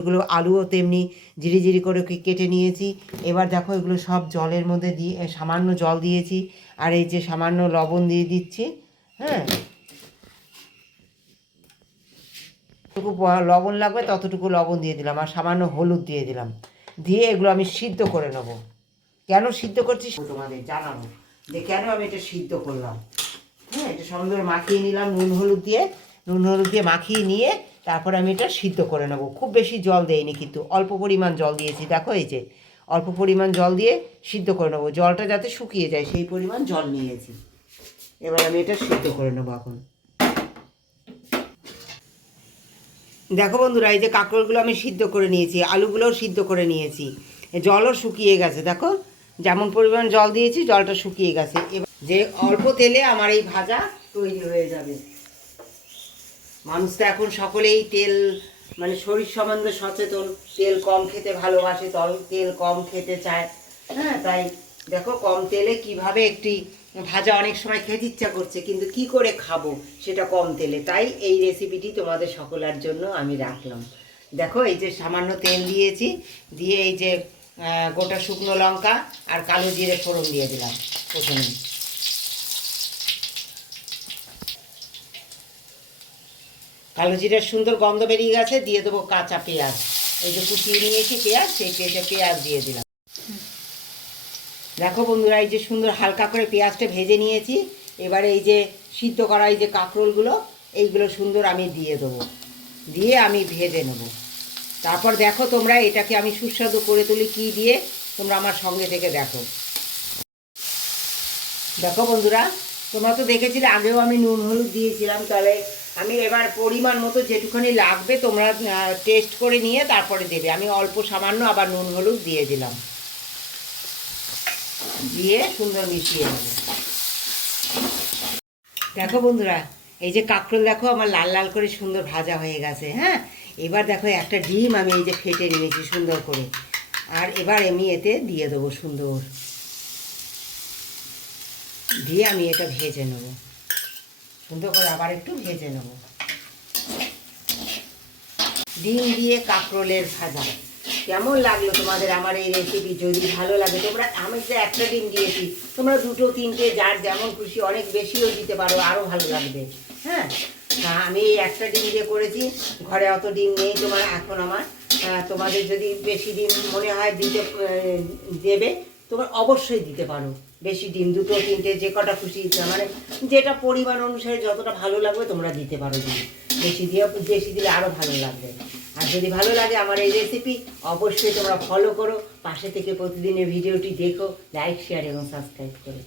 এগুলো আলুও তেমনি ঝিরিঝিরি করে কেটে নিয়েছি। এবার দেখো এগুলো সব জলের মধ্যে দিয়ে সামান্য জল দিয়েছি, আর এই যে সামান্য লবণ দিয়ে দিচ্ছি। হ্যাঁ, যতটুকু লবণ লাগবে ততটুকু লবণ দিয়ে দিলাম, আর সামান্য হলুদ দিয়ে দিলাম। দিয়ে এগুলো আমি সিদ্ধ করে নেব। কেন সিদ্ধ করছি তোমাদের জানাবো, যে কেন আমি এটা সিদ্ধ করলাম। হ্যাঁ, এটা সুন্দর মাখিয়ে নিলাম নুন হলুদ দিয়ে মাখিয়ে নিয়ে তারপরে আমি এটা সিদ্ধ করে নেব। খুব বেশি জল দেইনি, কিন্তু অল্প পরিমাণ জল দিয়েছি। দেখো এই যে অল্প পরিমাণ জল দিয়ে সিদ্ধ করে নেবো, জলটা যাতে শুকিয়ে যায় সেই পরিমাণ জল নিয়েছি। এবার আমি এটা সিদ্ধ করে নেবো এখন। দেখো বন্ধুরা, এই যে কাঁকরোলগুলো আমি সিদ্ধ করে নিয়েছি, আলুগুলোও সিদ্ধ করে নিয়েছি, জলও শুকিয়ে গেছে। দেখো যেমন পরিমাণ জল দিয়েছি জলটা শুকিয়ে গেছে। এবার যে অল্প তেলে আমার এই ভাজা তৈরি হয়ে যাবে। মানুষ তো এখন সকলেই তেল মানে শরীর সম্বন্ধে সচেতন, তেল কম খেতে ভালোবাসে, তেল কম খেতে চায়। হ্যাঁ, তাই দেখো কম তেলে কিভাবে একটি ভাজা অনেক সময় খেতে ইচ্ছা করছে, কিন্তু কি করে খাবো সেটা কম তেলে। তাই এই রেসিপিটি তোমাদের সকলের জন্য আমি রাখলাম। দেখো এই যে সামান্য তেল দিয়েছি, দিয়ে এই যে গোটা শুকনো লঙ্কা আর কালো জিরে ফোড়ন দিয়ে দিলাম প্রথমে। কালো জিরার সুন্দর গন্ধ বেরিয়ে গেছে, দিয়ে দেবো কাঁচা পেঁয়াজ। এই যে কুচিয়ে নিয়েছি পেঁয়াজ, সেই পেঁয়াজ দিয়ে দিলাম। দেখো বন্ধুরা, এই যে সুন্দর হালকা করে পেঁয়াজটা ভেজে নিয়েছি। এবারে এই যে সিদ্ধ করা এই যে কাঁকরোলগুলো, এইগুলো সুন্দর আমি দিয়ে দেবো, দিয়ে আমি ভেজে নেব। তারপর দেখো তোমরা এটাকে আমি সুস্বাদু করে তুলি কী দিয়ে, তোমরা আমার সঙ্গে থেকে দেখো। দেখো বন্ধুরা, তোমরা তো দেখেছিলে আগেও আমি নুন হলুদ দিয়েছিলাম, তাহলে আমি এবার পরিমাণ মতো যেটুখানি লাগবে তোমরা টেস্ট করে নিয়ে তারপরে দেবে। আমি অল্প সামান্য আবার নুন হলুদ দিয়ে দিলাম, দিয়ে সুন্দর মিশিয়ে নেব। দেখো বন্ধুরা, এই যে কাঁকরোল দেখো আমার লাল লাল করে সুন্দর ভাজা হয়ে গেছে। হ্যাঁ, এবার দেখো একটা ডিম আমি এই যে ফেটে নিয়েছি সুন্দর করে, আর এবার আমি এতে দিয়ে দেবো সুন্দর, দিয়ে আমি এটা ভেজে নেব সুন্দর করে, আবার একটু ভেজে নেব। ডিম দিয়ে কাঁকরোলের ভাজা কেমন লাগলো তোমাদের আমার এই রেসিপি? যদি ভালো লাগে তোমরা, আমি যে একটা ডিম দিয়েছি, তোমরা দুটো তিনটে যার যেমন খুশি অনেক বেশিও দিতে পারো, আরও ভালো লাগবে। হ্যাঁ, আমি এই একটা ডিম দিয়ে করেছি, ঘরে অত ডিম নেই তোমার এখন আমার। তোমাদের যদি বেশি ডিম মনে হয় দিতে দেবে, তোমরা অবশ্যই দিতে পারো বেশি ডিম, দুটো তিনটে যে কটা খুশি, মানে যেটা পরিমাণ অনুসারে যতটা ভালো লাগবে তোমরা দিতে পারো ডিম। বেশি দিলে আরও ভালো লাগবে। আর যদি ভালো লাগে আমার এই রেসিপি, অবশ্যই তোমরা ফলো করো, পাশে থেকে প্রতিদিনের ভিডিওটি দেখো, লাইক শেয়ার এবং সাবস্ক্রাইব করো।